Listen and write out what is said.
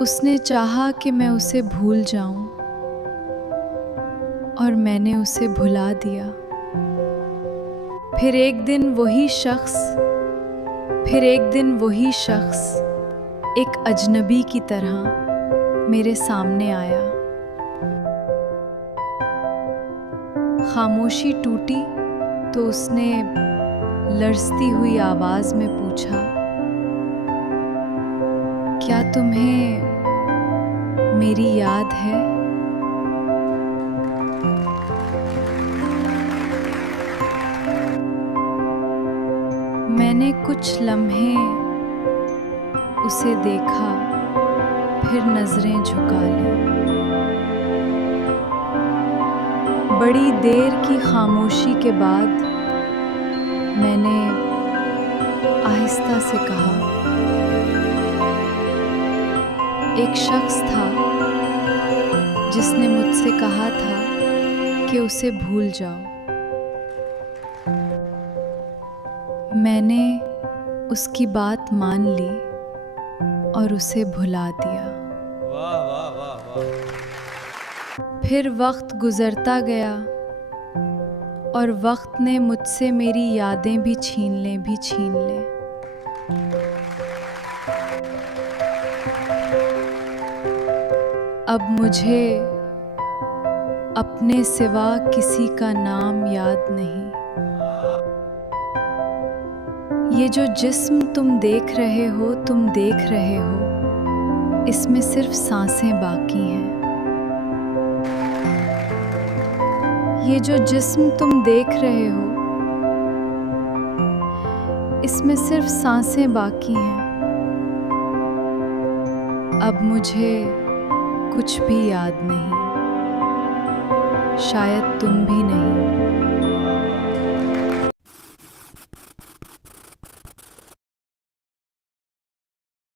उसने चाहा कि मैं उसे भूल जाऊं और मैंने उसे भुला दिया। फिर एक दिन वही शख्स एक अजनबी की तरह मेरे सामने आया। खामोशी टूटी तो उसने लरजती हुई आवाज में पूछा, क्या तुम्हें मेरी याद है? मैंने कुछ लम्हे उसे देखा, फिर नजरें झुका ली। बड़ी देर की खामोशी के बाद मैंने आहिस्ता से कहा, एक शख्स था जिसने मुझसे कहा था कि उसे भूल जाओ। मैंने उसकी बात मान ली और उसे भुला दिया। वाह वाह वाह वाह। फिर वक्त गुजरता गया और वक्त ने मुझसे मेरी यादें भी छीन लें। अब मुझे अपने सिवा किसी का नाम याद नहीं। ये जो जिस्म तुम देख रहे हो, इसमें सिर्फ सांसें बाकी हैं। ये जो जिस्म तुम देख रहे हो, इसमें सिर्फ सांसें बाकी हैं। अब मुझे कुछ भी याद नहीं, शायद तुम भी नहीं।